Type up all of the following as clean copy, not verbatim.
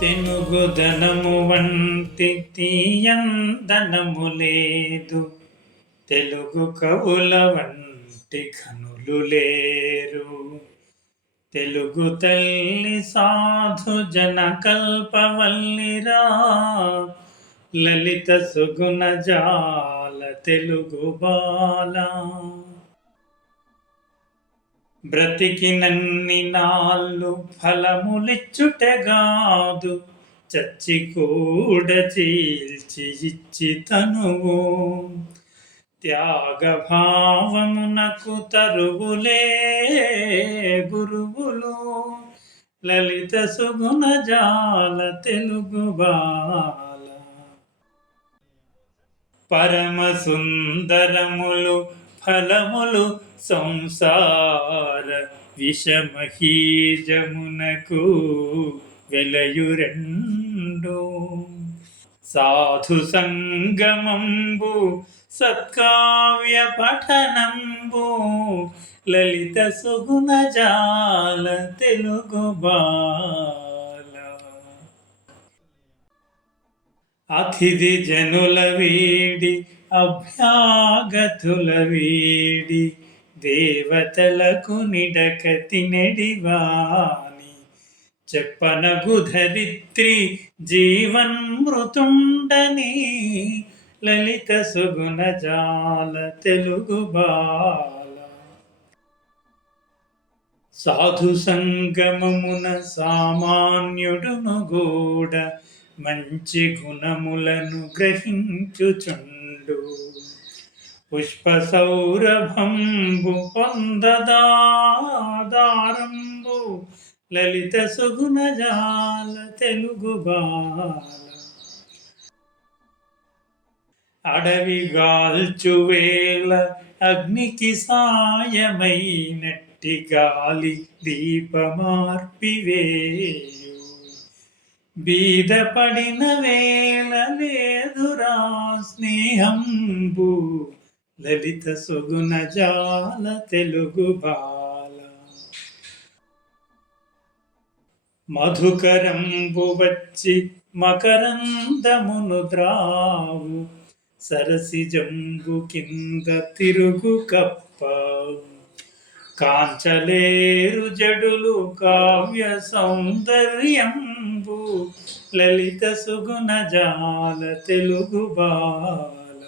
తెనుగుదనము వంటి తీయందనము లేదు, తెలుగు కవుల వంటి ఘనులు లేరు. తెలుగు తల్లి సాధు జన కల్పవల్లిరా, లలిత సుగుణ జాల తెలుగు బాల. బ్రతికినన్ని నాళ్ళు ఫలములిచ్చుటెగాదు, చచ్చి కూడ చీల్చి ఇచ్చి తనువు. త్యాగభావమునకు తరువులే గురువులు, లలిత సుగుణ జాల తెలుగు బాల. పరమ సుందరములు ఫలములు సంసార విషమహీజమునకు వెలయురెండు. సాధు సంగమంబు సత్కావ్య పఠనంబు, లలిత సుగుణ జాల తెలుగు బాల. అతిథి జనుల వీడి అభ్యాగతుల వీడి, దేవతలకు నిడక తినెడివాని. చెప్పనగు ధరిత్రి జీవన్మృతుండని, లలిత సుగుణ జాల తెలుగు బాల. సాధు సంగమమున సామాన్యుడును గూడ, మంచి గుణములను గ్రహించుచుండు. పుష్ప సౌరభంబు పొందదారంబు, లలిత సుగుణ జాల తెలుగు బాల. అడవి గాల్చువేళ అగ్నికి సాయమైనట్టి గాలి దీపమార్పివేయు. బీదపడిన వేళ లేదురా స్నేహంబు, లలిత సుగుణ జాల తెలుగు బాల. మధుకరంబు వచ్చి మకరందమును ద్రావు, సరసిజంబు కింద తిరుగు కప్ప. కాంచలేరు జడులు కావ్య సౌందర్యంబు, లలిత సుగుణ జాల తెలుగు బాల.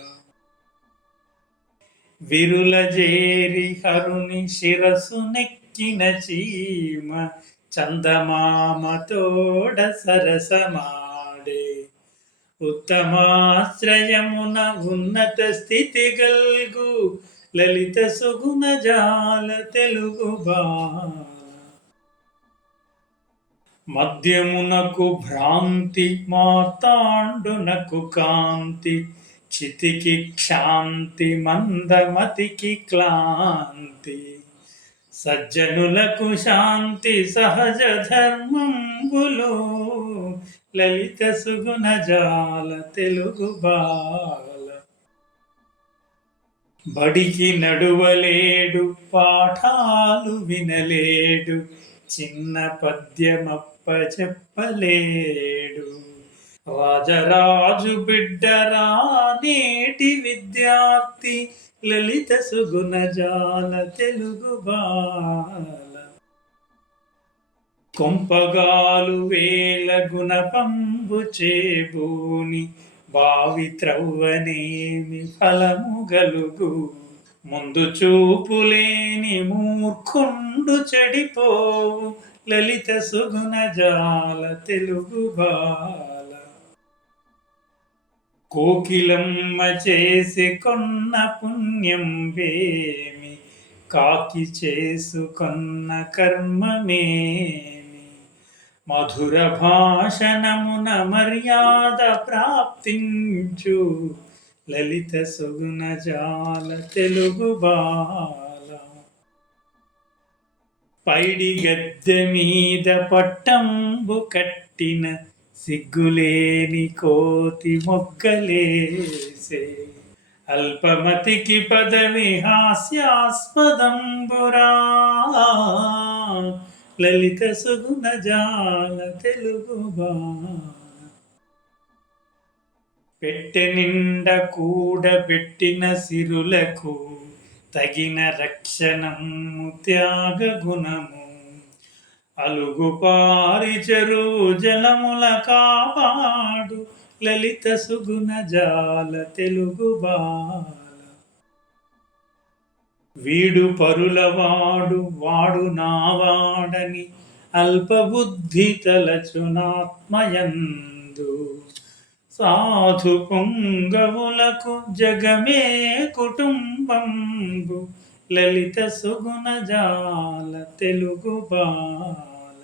విరుల జేరి హరుని శిరసు నెక్కిన చీమ, చందమామ తోడ సరసమాడే. ఉత్తమాశ్రయమున ఉన్నత స్థితి గల్గు, లలిత సుగుణ జాల తెలుగు బాల. మద్యమునకు భ్రాంతి మార్తాండునకు కాంతి, చితికి క్షాంతి మందమతికి క్లాంతి. సజ్జనులకు శాంతి సహజ ధర్మంబులు, లలిత సుగుణ జాల తెలుగు బాల. బడికి నడువలేడు పాఠాలు వినలేడు, చిన్న పద్యమప్ప చెప్పలేడు. రాజరాజు బిడ్డరా నేటి విద్యార్థి, లలిత సుగుణ జాల తెలుగు బాల. కొంపగాలు వేల గుణపంబు చేబూని, బావి త్రవ్వనేమి ఫలము గలుగు. ముందు చూపులేని మూర్ఖుండు చెడిపోవు, లలిత సుగుణ జాల తెలుగు బాల. కోకిలమ్మ చేసి కొన్న పుణ్యం వేమి, కాకి చేసుకొన్న కర్మమేమి. మధుర భాషణమున మర్యాద ప్రాప్తించు, లలిత సుగుణ జాల తెలుగు బాల. పైడి గద్దె మీద పట్టంబు కట్టిన, సిగ్గులేని కోతి మొగ్గలేసే. అల్పమతికి పదవి హాస్యాస్పదంబురా, లలిత సుగుణ జాల తెలుగు బాల. పెట్టె నిండ కూడబెట్టిన సిరులకు తగిన రక్షణము త్యాగ గుణము. అలుగు పారిచెరువు జలముల కాపాడు లలిత సుగుణ జాల తెలుగు బాల. వీడు పరులవాడు వాడు నావాడని అల్పబుద్ధి తలచునాత్మయందు. సాధు పుంగవులకు జగమే కుటుంబంబు లలిత సుగుణ జాల తెలుగు బాల.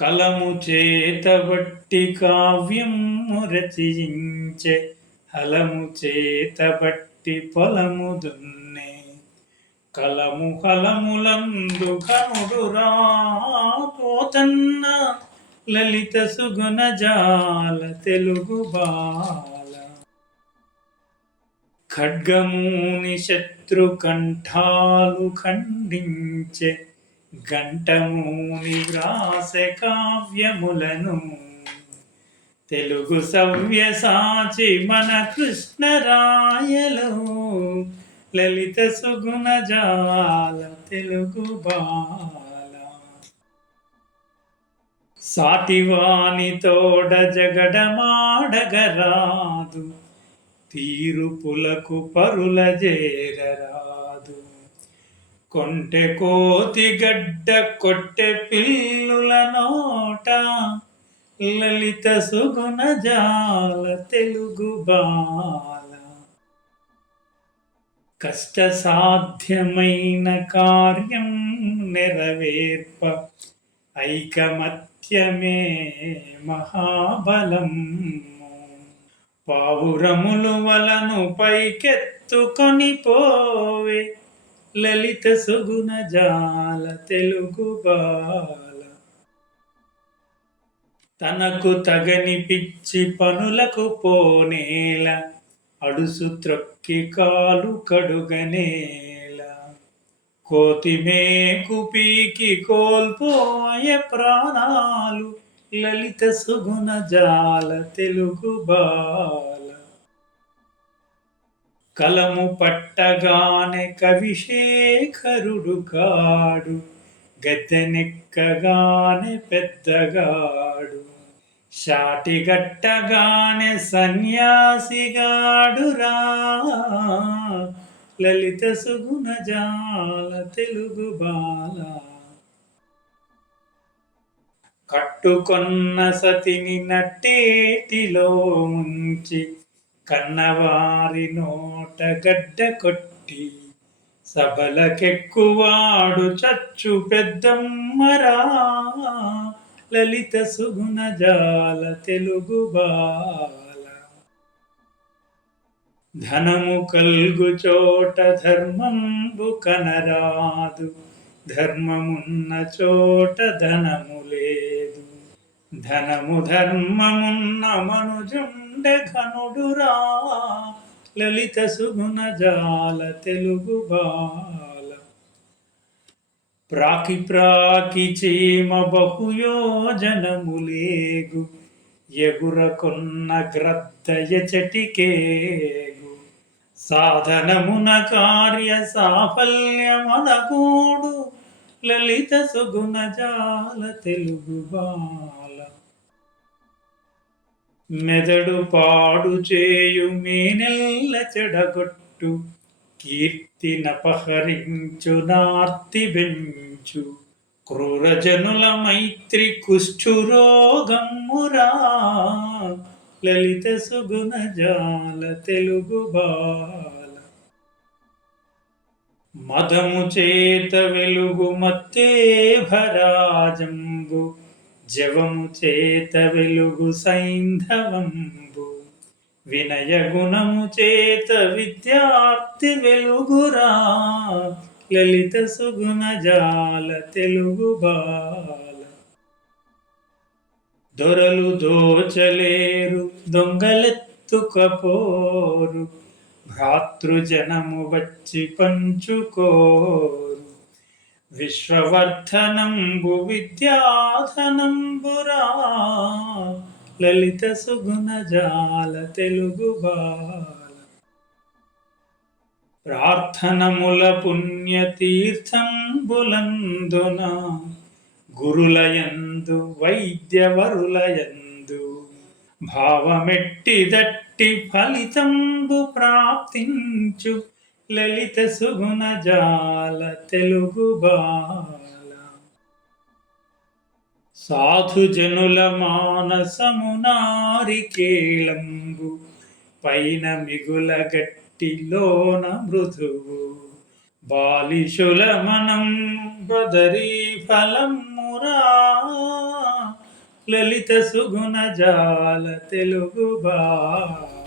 కలము చేతబట్టి కావ్యము రచించే హలము చేతబట్టి పొలము దున్నే. కలము హలములందు ఘనుడు రాపోతన్న లలిత సుగుణ జాల తెలుగు బాల. ఖడ్గమూని శత్రు కంఠాలు ఖండించే గంటమూని వ్రాసె కావ్యములను. తెలుగు సవ్యసాచి మన కృష్ణరాయలు లలిత సుగుణ జాల తెలుగు బాల. సాటివాని తోడ జగడమాడగరాదు తీరుపులకు పరుల చేరరాదు. కొంటె కోతి గడ్డ కొట్టె పిల్లుల నోట లలిత సుగుణ జాల తెలుగు బాల. కష్ట సాధ్యమైన కార్యం నెరవేర్ప ఐకమత్యమే మహాబలం. పావురములు వలను పైకెత్తుకొని పోవే లలిత సుగుణ జాల తెలుగు బాల. తనకు తగని పిచ్చి పనులకు పోనేల అడుసు త్రొక్కి కాలు కడుగనేల. కోతిమేకు పీకి కోల్పోయే ప్రాణాలు లలిత సుగుణ జాల తెలుగు బాల. కలము పట్టగానే కవిశేఖరుడు కాడు గద్దెనెక్కగానే పెద్దగాడు. షాటిగట్టగానే సన్యాసిగాడురా లలిత సుగుణ జాల తెలుగు బాల. కట్టుకొన్న సతిని నట్టేటిలో ముంచి కన్నవారి నోట గడ్డ కొట్టి సభలకెక్కువాడు చచ్చు పెద్దమ్మరా లలిత సుగుణ జాల తెలుగు బాల. ధనము కల్గు చోట ధర్మంబు కనరాదు ధర్మమున్న చోట ధనము లేదు. ధనము ధర్మమున్న మనుజుండె ఘనుడురా లలిత సుగుణ జాల తెలుగు బాల. ప్రాకి ప్రాకి చీమ బహుయోజనములేగు ఎగురకొన్న గ్రద్ద ఎచటికేగు. సాధనమున కార్య సాఫల్యమనకూడు లలిత సుగుణ జాల తెలుగు బాల. మెదడు పాడు చేయు మీనెల్ల చెడగొట్టు కీర్తినపహరించు నార్తి బెంచు. క్రూరజనుల మైత్రి కుష్ఠురోగమ్మురా లలిత సుగుణ జాల తెలుగు బాల. మదము చేత వెలుగు మత్తే భరాజంబు జవము చేత వెలుగు సైంధవంబు. వినయ గుణము చేత విద్యార్థి వెలుగురా లలిత సుగుణ జాల తెలుగు బాల. దొరలు దోచలేరు దొంగలెత్తుకపోరు భ్రాతృజనము వచ్చి పంచుకోరు. విశ్వవర్ధనంబు విద్యాధనంబురా లలిత సుగుణజాల తెలుగు బాల. ప్రార్థనముల పుణ్యతీర్థంబులందున గురులయందు వైద్యవరులయందు భావమెట్టిదట్టి ఫలితంబు ప్రాప్తించు లలిత సుగుణజాల తెలుగు బాల. సాధుజనుల మానసమునారికేళంబు పైన మిగుల గట్టిలోన మృదువు బాలిశుల మనం బదరీ ఫలమురా లలిత సుగుణజాల తెలుగు బాల.